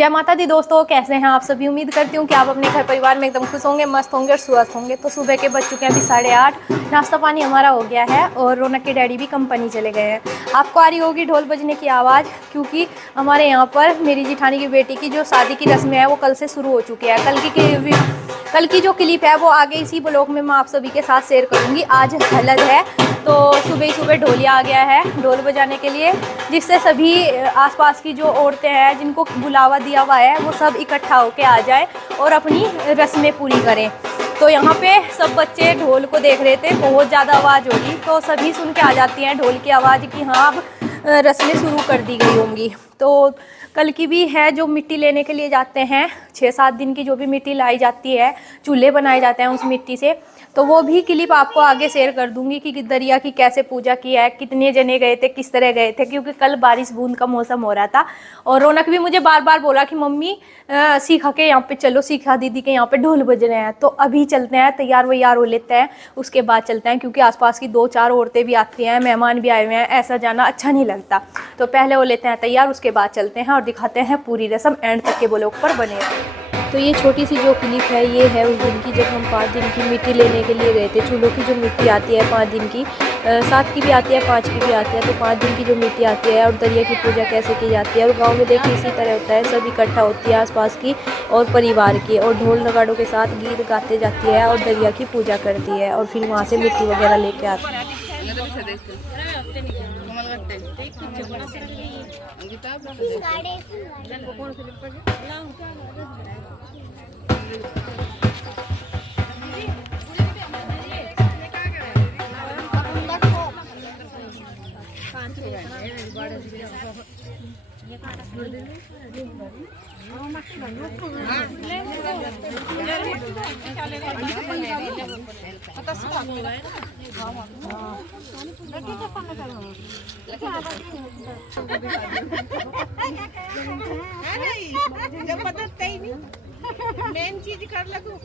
जय माता दी दोस्तों, कैसे हैं आप सभी। उम्मीद करती हूँ कि आप अपने घर परिवार में एकदम खुश होंगे, मस्त होंगे और स्वस्थ होंगे। तो सुबह के बज चुके हैं अभी 8:30। नाश्ता पानी हमारा हो गया है और रौनक के डैडी भी कंपनी चले गए हैं। आपको आ रही होगी ढोल बजने की आवाज़, क्योंकि हमारे यहाँ पर मेरी जिठानी की बेटी की जो शादी की रस्में हैं वो कल से शुरू हो चुकी है। कल की जो क्लिप है वो आगे इसी ब्लॉग में मैं आप सभी के साथ शेयर करूँगी। आज हलद है तो सुबह ही सुबह ढोलिया आ गया है ढोल बजाने के लिए, जिससे सभी आसपास की जो औरतें हैं जिनको बुलावा दिया हुआ है वो सब इकट्ठा होके आ जाए और अपनी रस्में पूरी करें। तो यहाँ पे सब बच्चे ढोल को देख रहे थे, बहुत ज़्यादा आवाज़ होगी तो सभी सुन के आ जाती हैं ढोल की आवाज़ कि हाँ अब रस्में शुरू कर दी गई होंगी। तो कल की भी है जो मिट्टी लेने के लिए जाते हैं, 6-7 दिन की जो भी मिट्टी लाई जाती है, चूल्हे बनाए जाते हैं उस मिट्टी से, तो वो भी क्लिप आपको आगे शेयर कर दूंगी कि दरिया की कैसे पूजा की है, कितने जने गए थे, किस तरह गए थे, क्योंकि कल बारिश बूंद का मौसम हो रहा था। और रौनक भी मुझे बार बार बोला कि मम्मी सीखा के यहाँ पे चलो, सीखा दीदी के यहाँ पे ढोल बज रहे हैं। तो अभी चलते हैं, तैयार वैयार हो लेते हैं, उसके बाद चलते हैं, क्योंकि आसपास की 2-4 औरतें भी आती हैं, मेहमान भी आए हुए हैं, ऐसा जाना अच्छा नहीं लगता। तो पहले हो लेते हैं तैयार, उसके बाद चलते हैं और दिखाते हैं पूरी रस्म। एंड तक के ब्लॉग पर बने। तो ये छोटी सी जो क्लिप है ये है उस दिन की जब हम 5 दिन की मिट्टी लेने के लिए गए थे। चूल्हों की जो मिट्टी आती है 5 दिन की, 7 की भी आती है, 5 की भी आती है। तो 5 दिन की जो मिट्टी आती है और दरिया की पूजा कैसे की जाती है। और गांव में देखिए इसी तरह होता है, सब इकट्ठा होती है आसपास की और परिवार की, और ढोल नगाड़ों के साथ गीत गाते जाती है और दरिया की पूजा करती है और फिर वहाँ से मिट्टी वगैरह लेके आती है। मेन चीज कर लगू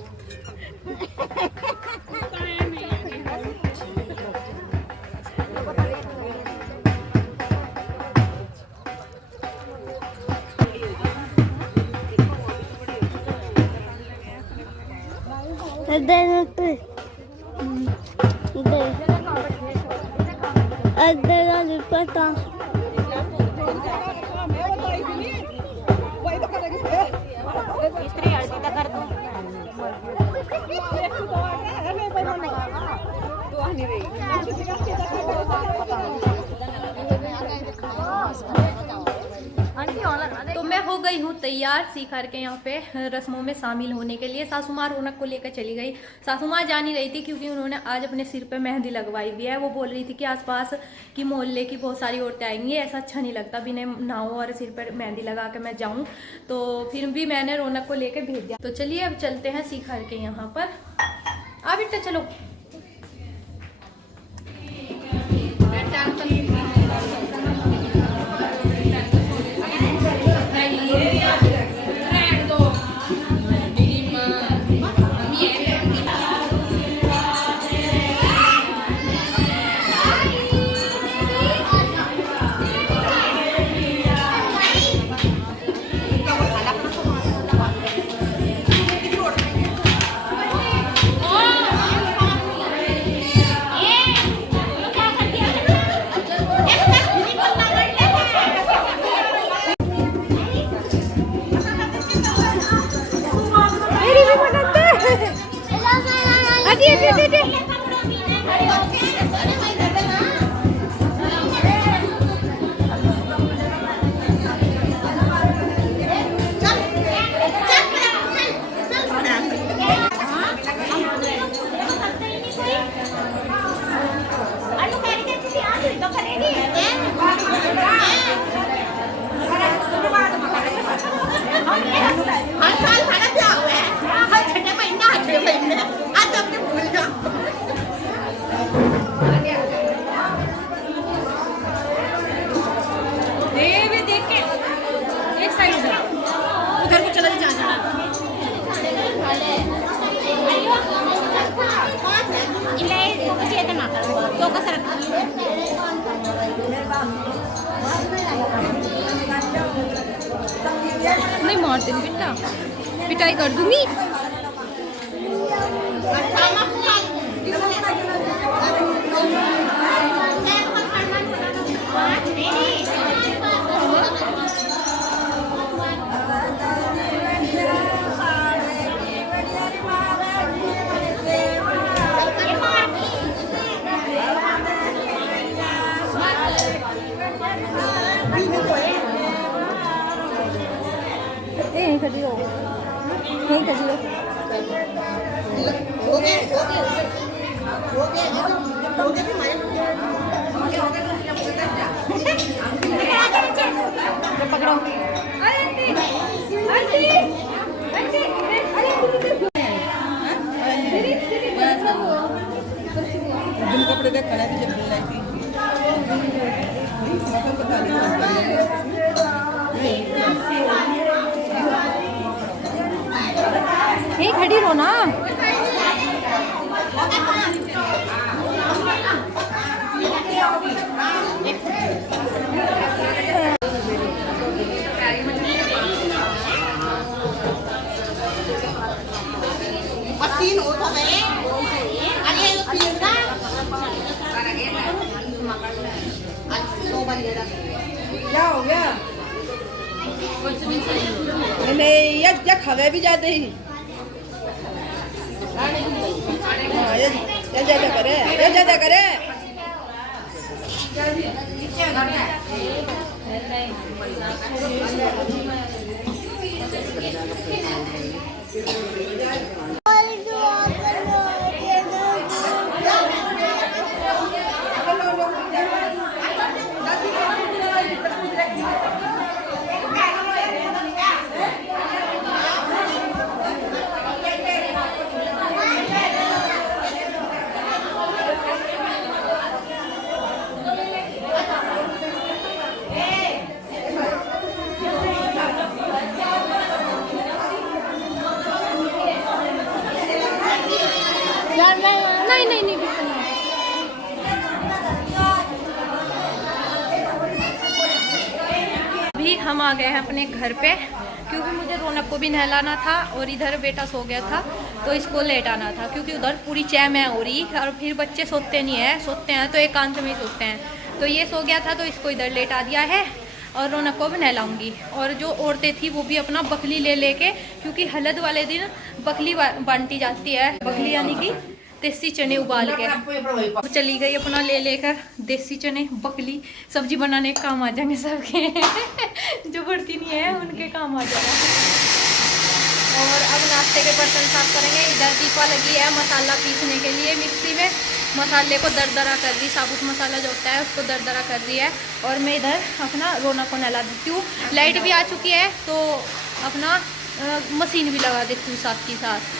पता तो मैं हो गई हूँ तैयार सीकर के यहाँ पे रस्मों में शामिल होने के लिए। सासू माँ रौनक को लेकर चली गई। सासू माँ जा नहीं रही थी क्योंकि उन्होंने आज अपने सिर पे मेहंदी लगवाई हुई है। वो बोल रही थी कि आसपास की मोहल्ले की बहुत सारी औरतें आएंगी, ऐसा अच्छा नहीं लगता बिना नहाओ और सिर पर मेहंदी लगा के मैं जाऊँ। तो फिर भी मैंने रौनक को लेकर भेज दिया। तो चलिए अब चलते हैं सीकर के यहाँ पर। आ बेटा चलो। नहीं मारते बेटा, पिटाई कर दूंगी। यहीं खड़ी हो, यहीं खड़ी हो। पकड़ो। कपड़े देख खड़ा थी जब यहीं खड़ी रहो ना। क्या हो गया? नहीं या खवे भी जाते ही ये ज्यादा करे, ये ज्यादा करे। नहीं नहीं नहीं बिल्कुल नहीं। अभी हम आ गए हैं अपने घर पे, क्योंकि मुझे रौनक को भी नहलाना था और इधर बेटा सो गया था तो इसको लेट आना था, क्योंकि उधर पूरी चैम हो रही और फिर बच्चे सोते नहीं है, सोते हैं तो एकांत में ही सोते हैं। तो ये सो गया था तो इसको इधर लेटा दिया है और रौनक को भी नहलाऊंगी। और जो औरतें थी वो भी अपना बकली ले लेके, क्योंकि हलद वाले दिन बकली बांटी जाती है, बकली यानी कि देसी चने उबाल के। वो चली गई अपना ले लेकर देसी चने, बकली सब्जी बनाने के काम आ जाएंगे सबके जो बढ़ती नहीं है उनके काम आ जाएगा। और अब नाश्ते के बर्तन साफ करेंगे। इधर दीपा लगी है मसाला पीसने के लिए मिक्सी में, मसाले को दरदरा कर दी, साबुत मसाला जो होता है उसको दरदरा कर दिया है। और मैं इधर अपना रौनक को नहला देती हूँ। लाइट भी आ चुकी है तो अपना मशीन भी लगा देती हूँ साथ ही साथ।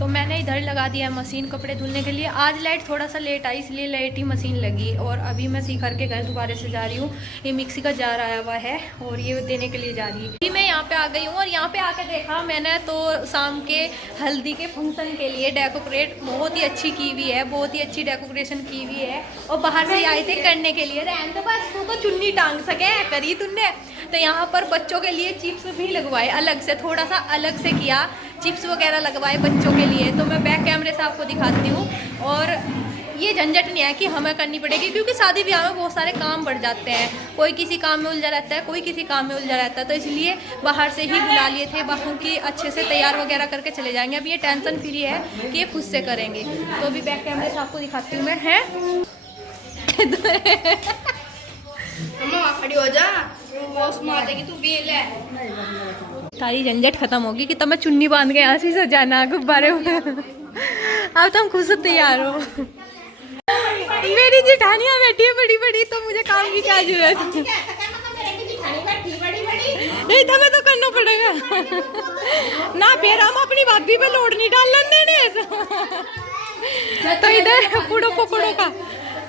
तो मैंने इधर लगा दिया है मशीन कपड़े धुलने के लिए। आज लाइट थोड़ा सा लेट आई इसलिए लेट ही मशीन लगी। और अभी मैं सीखर के घर दोबारा से जा रही हूँ। ये मिक्सी का जार आया हुआ है और ये देने के लिए जा रही है। अभी मैं यहाँ पे आ गई हूँ और यहाँ पे आके देखा मैंने तो शाम के हल्दी के फंक्शन के लिए डेकोरेट बहुत ही अच्छी की हुई है, बहुत ही अच्छी डेकोरेशन की हुई है। और बाहर से आए थे करने के लिए, तो बस तू तो चुन्नी टांग सके करी तुमने। तो यहाँ पर बच्चों के लिए चिप्स भी लगवाए अलग से, थोड़ा सा अलग से किया, चिप्स वगैरह लगवाए बच्चों के लिए। तो मैं बैक कैमरे से आपको दिखाती हूँ। और ये झंझट नहीं है कि हमें करनी पड़ेगी, क्योंकि शादी ब्याह में बहुत सारे काम बढ़ जाते हैं, कोई किसी काम में उलझा रहता है, कोई किसी काम में उलझा रहता है। तो इसलिए बाहर से ही बुला लिए थे, बाहर की अच्छे से तैयार वगैरह करके चले जाएंगे। अब ये टेंशन फ्री है कि ये खुद से करेंगे। तो अभी बैक कैमरे से आपको दिखाती हूँ मैं। है खड़ी हो जा, तू बेल है। सारी झंझट खत्म होगी कि तुम्हें चुन्नी बांध के यहाँ से सजाना गुब्बारे में। अब तुम खुद से तैयार हो। मेरी जेठानियाँ बैठी है बड़ी बड़ी, तो मुझे काम की क्या जरूरत है। नहीं तुम्हें तो करना पड़ेगा ना, फिर हम अपनी भाभी पे लोड नहीं डालने देने। तो इधर पूड़ो पकड़ो का,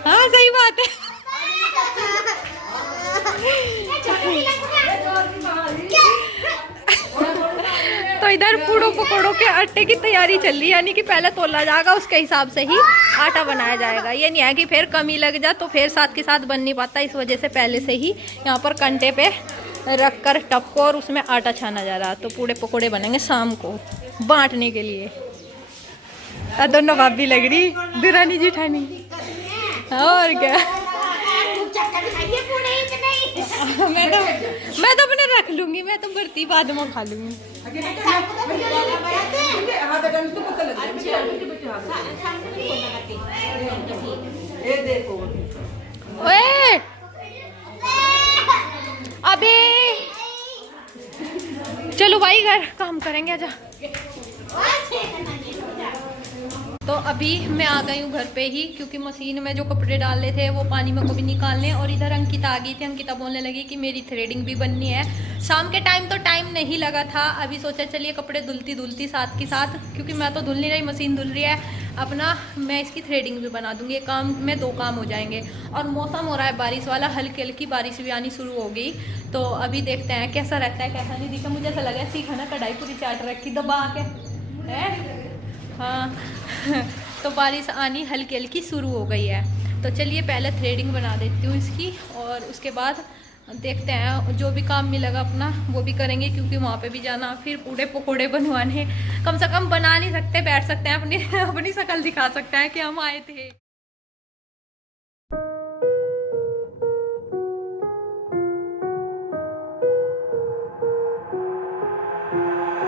हाँ सही बात है। तो इधर पूड़ो पकौड़ों के आटे की तैयारी चल रही है, यानी कि पहले तोला जाएगा, उसके हिसाब से ही आटा बनाया जाएगा। ये नहीं है कि फिर कमी लग जाए तो फिर साथ के साथ बन नहीं पाता, इस वजह से पहले से ही यहाँ पर कंटे पे रख कर टप को और उसमें आटा छाना जा रहा। तो पूड़े पकोड़े बनेंगे शाम को बांटने के लिए। दोनों भाभी लग रही दुरानी जिठानी और क्या। मैं तो अपने रख लूंगी, मैं तो बर्ती बाद में खा लूंगी। ओए अबे चलो भाई घर काम करेंगे आजा। तो अभी मैं आ गई हूँ घर पे ही, क्योंकि मशीन में जो कपड़े डाले थे वो पानी में को भी निकालने। और इधर अंकिता आ गई थी। अंकिता बोलने लगी कि मेरी थ्रेडिंग भी बननी है। शाम के टाइम तो टाइम नहीं लगा था। अभी सोचा चलिए कपड़े धुलती साथ के साथ, क्योंकि मैं तो धुल नहीं रही, मशीन धुल रही है अपना। मैं इसकी थ्रेडिंग भी बना दूंगी। एक काम में 2 काम हो जाएंगे। और मौसम हो रहा है बारिश वाला, हल्की हल्की बारिश भी आनी शुरू हो गई। तो अभी देखते हैं कैसा रहता है कैसा नहीं। दिखा मुझे ऐसा लगा सीखा ना, कढ़ाई पूरी चाट रखी दबा के है। हाँ तो बारिश आनी हल्की हल्की शुरू हो गई है। तो चलिए पहले थ्रेडिंग बना देती हूँ इसकी, और उसके बाद देखते हैं जो भी काम मिलेगा अपना वो भी करेंगे, क्योंकि वहाँ पे भी जाना, फिर पूड़े पकोड़े बनवाने। कम से कम बना नहीं सकते, बैठ सकते हैं अपनी अपनी शक्ल दिखा सकते हैं कि हम आए थे।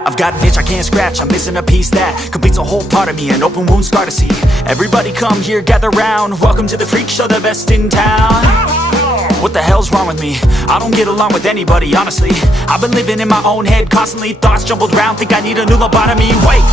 I've got an itch I can't scratch, I'm missing a piece that completes a whole part of me, an open wound scar to see. Everybody come here, gather round, welcome to the freak show, the best in town. What the hell's wrong with me? I don't get along with anybody, honestly. I've been living in my own head, constantly thoughts jumbled round, think I need a new lobotomy. Wait,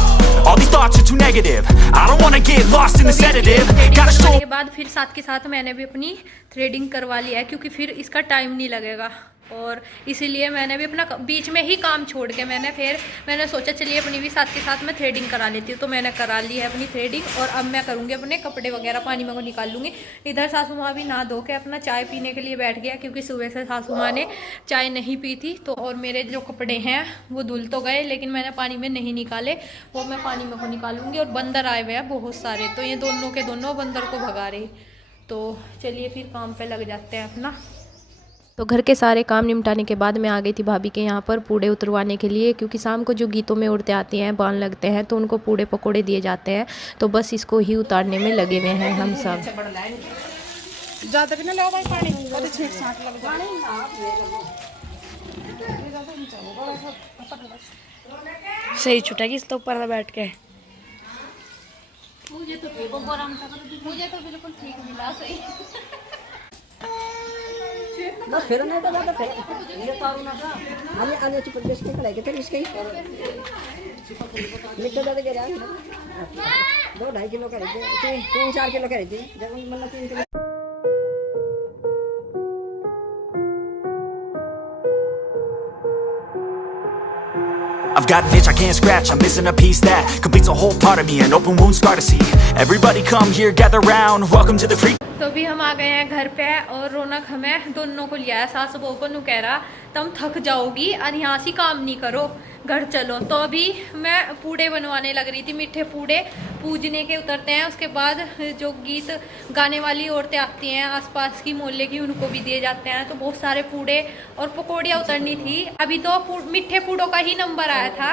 all these thoughts are too negative, I don't wanna get lost in the sedative. Gotta show के बाद फिर साथ के साथ मैंने भी अपनी threading करवा लिया है, क्योंकि फिर इसका टाइम नहीं लगेगा। और इसीलिए मैंने भी अपना बीच में ही काम छोड़ के मैंने सोचा चलिए अपनी भी साथ के साथ मैं थ्रेडिंग करा लेती हूँ। तो मैंने करा ली है अपनी थ्रेडिंग, और अब मैं करूँगी अपने कपड़े वगैरह पानी में को निकाल लूँगी। इधर सासू माँ भी नहा धो के अपना चाय पीने के लिए बैठ गया, क्योंकि सुबह से सासू माँ ने चाय नहीं पी थी। तो और मेरे जो कपड़े हैं वो धुल तो गए, लेकिन मैंने पानी में नहीं निकाले, वो मैं पानी में को निकालूंगी। और बंदर आए हुए हैं बहुत सारे, तो ये दोनों के दोनों बंदर को भगा रहे। तो चलिए फिर काम पे लग जाते हैं अपना। तो घर के सारे काम निपटाने के बाद मैं आ गई थी भाभी के यहाँ पर पूड़े उतरवाने के लिए, क्योंकि शाम को जो गीतों में उड़ते आती हैं बाण लगते हैं तो उनको पूड़े पकोड़े दिए जाते हैं। तो बस इसको ही उतारने में लगे हुए हैं हम सब। सही छुटा कि इस तो ऊपर बैठ के मुझे तो बिल्कुल ठीक मिला सही। बस फिर नहीं तो ज्यादा फिर ये तारू ना था आने आने चिपक देश के कलाई के फिर इसके मिट्टी ज्यादा गिरा 2-2.5 किलो का रहते 3-4 किलो का रहते जब मतलब 3 kilo. I've got an itch I can't scratch, I'm missing a piece that completes a whole part of me, an open wound scar to see. Everybody come here, gather round, welcome to the freak. तो भी हम आ गए हैं घर पे, और रौनक हमें दोनों को लिया है। सास बहू को नु कह रहा तुम थक जाओगी और यहाँ से काम नहीं करो, घर चलो। तो अभी मैं पूड़े बनवाने लग रही थी, मीठे पूड़े पूजने के उतरते हैं। उसके बाद जो गीत गाने वाली औरतें आती हैं आसपास की मोहल्ले की, उनको भी दिए जाते हैं। तो बहुत सारे पूड़े और पकौड़ियाँ उतरनी थी। अभी तो मीठे पूड़ों का ही नंबर आया था,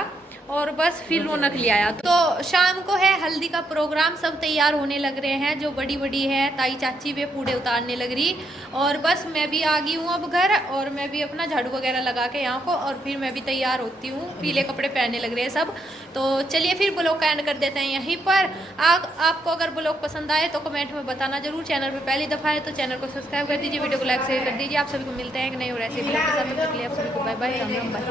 और बस फिर रौनक ले आया। तो शाम को है हल्दी का प्रोग्राम, सब तैयार होने लग रहे हैं। जो बड़ी बड़ी है ताई चाची वे पूड़े उतारने लग रही, और बस मैं भी आ गई हूँ अब घर, और मैं भी अपना झाड़ू वगैरह लगा के यहाँ को, और फिर मैं भी तैयार होती हूँ। पीले कपड़े पहनने लग रहे हैं सब। तो चलिए फिर ब्लॉग का एंड कर देते हैं यहीं पर। आपको अगर ब्लॉग पसंद आए तो कमेंट में बताना जरूर। चैनल पर पहली दफ़ा है तो चैनल को सब्सक्राइब कर दीजिए, वीडियो को लाइक शेयर कर दीजिए। आप सभी को मिलते हैं एक नए और ऐसे वीडियो के साथ। तब तक के लिए आप सभी को bye bye, Ram Ram, bye.